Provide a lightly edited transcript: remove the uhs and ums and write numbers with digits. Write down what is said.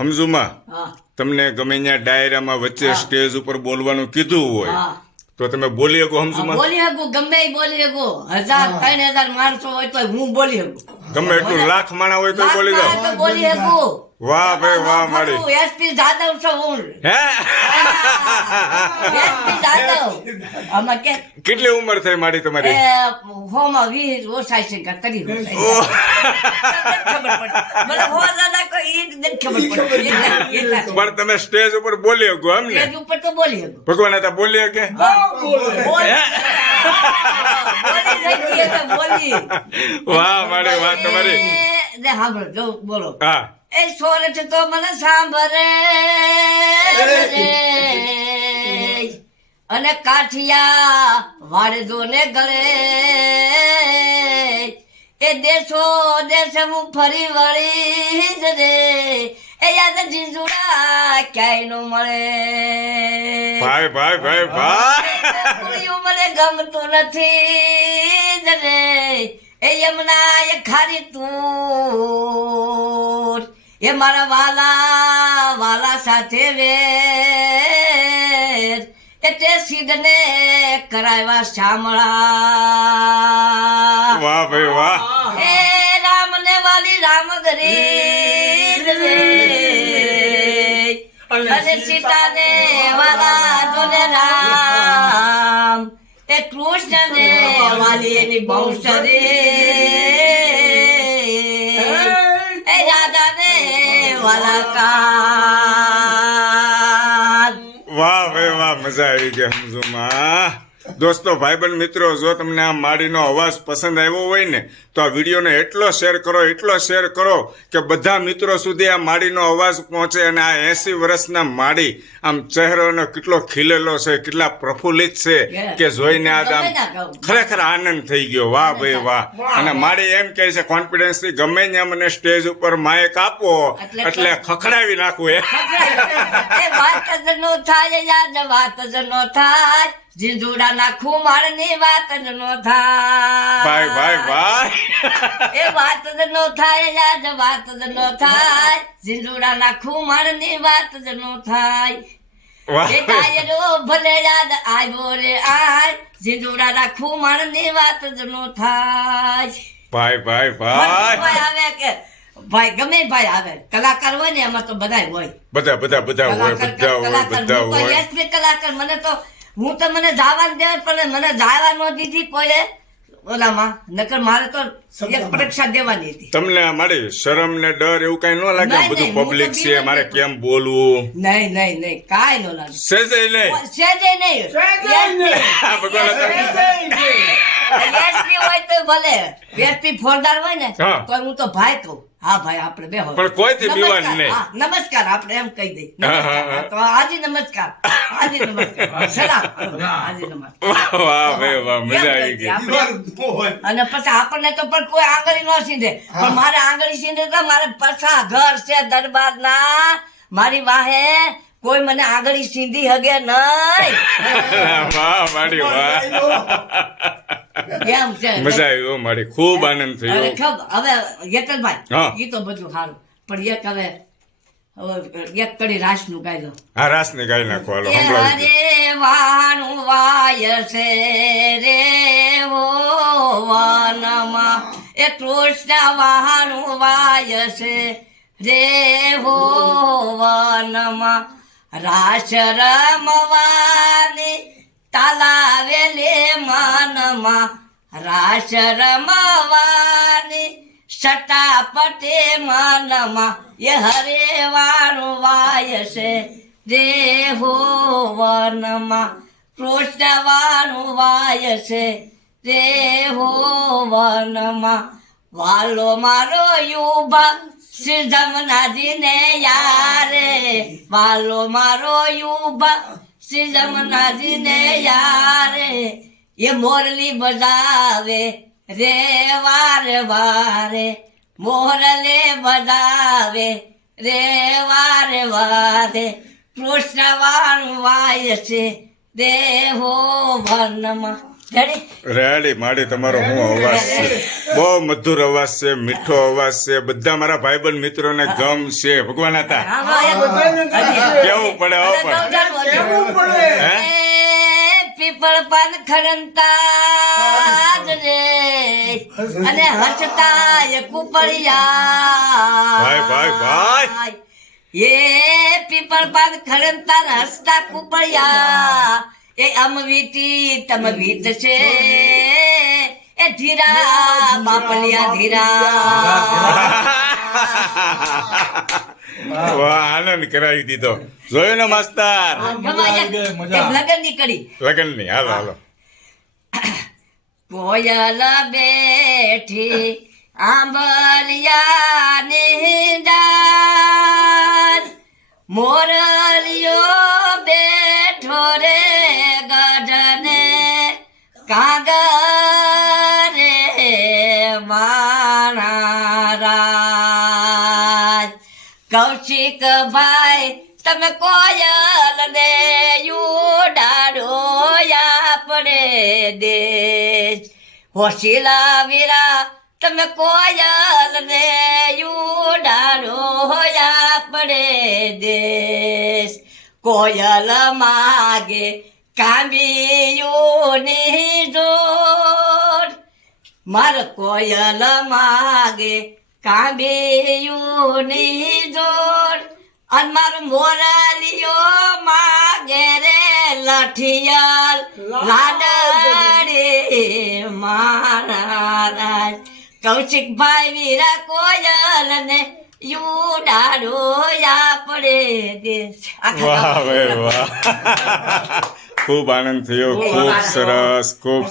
સમજુમાં હા તમને ગમે ત્યાં ડાયરામાં વચ્ચે હા. સ્ટેજ ઉપર બોલવાનું કીધું હોય હા તો તમે બોલી શકો સમજુમાં બોલી શકું ગમે એ બોલી શકું 1000-3000 માણસો હોય તો હું બોલી શકું ગમે એટલું લાખ માણા હોય તો બોલી લાખ જાઓ માણસ તો બોલી શકું વાહ ભાઈ વાહ મારી એસપી જાદવ છો હું હે એસપી જાદવ આમાં કે કેટલી ઉંમર થઈ મારી તમારી હોમાં 20 ઓછાય છે કે 30 ઓછાય ઓહ. ખબર પડે મને હો દાદા કોઈ ઈ જ નથી ખબર પડે એટલા પણ તમે સ્ટેજ ઉપર બોલી શકો એમ ને સ્ટેજ ઉપર તો બોલી શકું ભગવાન હતા બોલી કે બોલી શકીએ તો બોલી વાહ મારી વાત તમારી ને સાંભળો જો બોલો હા એ સોરઠ તો મને સાંભળે રે. અને કાઠિયા વાળજો ને ગળે એ દેશો દેશ હું ફરી વળી જ રે એ યાદ જીજુડા ક્યાંય નો મળે ભાઈ ભાઈ ભાઈ ભાઈ પૂર્યું મને ગમતું નથી જ રે એ યમુના એ ખારી તું એ મારા વાલા વાલા સાથે વેર એ તે સીધને કરાવ્યા શામળા વાહ ભાઈ વાહ એ રામ ને વાલી રામ ગરી રે અને સીતા ને વાલા જોને રામ એ કૃષ્ણ ને વાલી એની બંશ રે એ રાધા ને વાલા કાન વાહ ભાઈ વાહ મજા આવી ગઈ સમજુમાં દોસ્તો ભાઈબંધ મિત્રો જો તમને આ માળીનો અવાજ પસંદ આવ્યો હોય ને તો આ વિડીયોને એટલો શેર કરો કે બધા મિત્રો સુધી આ માળીનો અવાજ પહોંચે અને આ 80 વર્ષના માળી આમ ચહેરોનો કેટલો ખીલેલો છે કેટલા પ્રફુલ્લિત છે કે જોઈને આ આમ ખરેખર આનંદ થઈ ગયો વાહ ભાઈ વાહ અને માળી એમ કહે છે કોન્ફિડન્સથી ગમે ત્યાં મને સ્ટેજ ઉપર માઇક આપો એટલે ખખડાવી નાખું એ વાત જ નો થાય યાદ વાત જ નો થાય જીંજુડા ના ખુમાર ની વાત જ નો થાય ભાઈ ભાઈ ભાઈ એ વાત જ નો થાય યાદ વાત જ નો થાય જીંજુડા ના ખુમાર ની વાત જ નો થાય વાહ એ ડાયરો ભલે યાદ આવ્યો રે આય જીંજુડા ના ખુમાર ની વાત જ નો થાય ભાઈ ભાઈ ભાઈ ભાઈ આવે કે ભાઈ ગમે ભાઈ આવે કલાકાર હોય ને એમાં તો બધાય હોય બધા હોય બધા હોય એસપી કલાકાર મને તો હું તો મને જવા દે પણ મને જવા ન દીધી કોઈ ઓલામાં નકર મારે તો એક પરીક્ષા દેવાની હતી તમને મારી શરમ ને ડર એવું કઈ ન લાગે નહીં, બધું નહીં, હું તો પબ્લિક છે બીમાર મારે નથી. કેમ બોલવું નહીં કાંઈ ન લાગે સેજે નહીં સેજે નહીં આ ભગવાન એસપી હોય તો ભલે એસપી ફોરદાર હોય ને હા. તો હું તો ભાઈ કહું હા ભાઈ આપણે બે હોય પણ કોઈથી બીવાનું નહીં. નમસ્કાર આપણે એમ કહી દઈ હા, હા, હા. તો હાજી નમસ્કાર સલામ હાજી નમસ્કાર વાહ ભાઈ વાહ મજા આવી ગઈ અને પછી આપણને તો પણ કોઈ આંગળી ન સીંધે પણ મારે આંગળી સીંધે તો મારે પછા ઘર છે દરબાર ના મારી વાહે કોઈ મને આંગળી સીંધી હગે નહીં વાહ મારી વાહ એમ છે મજા આવી હો મારી ખૂબ આનંદ થયો હવે હવે યતલભાઈ હા. ઈ તો બધું સારું પણ એક હવે એક કડી રાસ નું ગાઈ લો હા રાસ ને ગાઈ નાખો હાલો એ સંભળાવી દો. હરે વાણું વાય છે રે ઓ વનમાં એ કૃષ્ણ વાણું વાય છે રે હો વનમાં રાસ રમવાની તાલાવેલે મનમાં રાસ રમવાની સટાપટે મનમાં એ હરે વાણું વાય છે રે હો વનમાં કૃષ્ણ વાણું વાય છે રે હો વનમાં વાલો મારો યુભા શ્રી જમનાજીને યારે વાલો મારો યુભા શ્રી જમનાજીને યારે એ મોરલી બજાવે રે વારે વારે મોરલે બજાવે રે વારે વારે કૃષ્ણ વાણું વાય છે દેહો વનમાં રેડી રેડી માડી તમારો હું અવાજ છે બહુ મધુર અવાજ છે મીઠો અવાજ છે બધા મારા ભાઈબંધ મિત્રોને ગમ છે ભગવાન હતા હા ભાઈ કેવું પડે હો પણ હે? પીપળ પાન ખડંતા જ રે અને હસતા એ કુપળિયા ભાઈ, ભાઈ. એ પીપળ પાન ખડંતા ને હસતા કુપળિયા એ અમવીતી તમ વીત છે એ ધીરા બાપલિયા ધીરા વાહ આનંદ કરાવી દીધો જોયું ને માસ્તર લગન ની કડી લગન ની હાલો હાલો કોયલ બેઠી આંબલિયા નિંદાર મોરલિયો બેઠો રે ગઢને કાગરે મારા રાજ કૌશિક ભાઈ તમે કોયલ ને યુડાડો આપણે દેશ હોશીલા વીરા તમે કોયલ ને યુડાડો આપણે દેશ કોયલ માગે કામિયોની જોડ માર કોયલ માગે કામિયોની જોડ અન માર મોરલિયો માગે રે લઠિયલ લાડડે મારા રાજ કૌશિકભાઈ વીરા કોયલ ને યુડાડો આપણે દેશ વાહ ભાઈ વાહ ખૂબ આનંદ થયો ખૂબ સરસ ખૂબ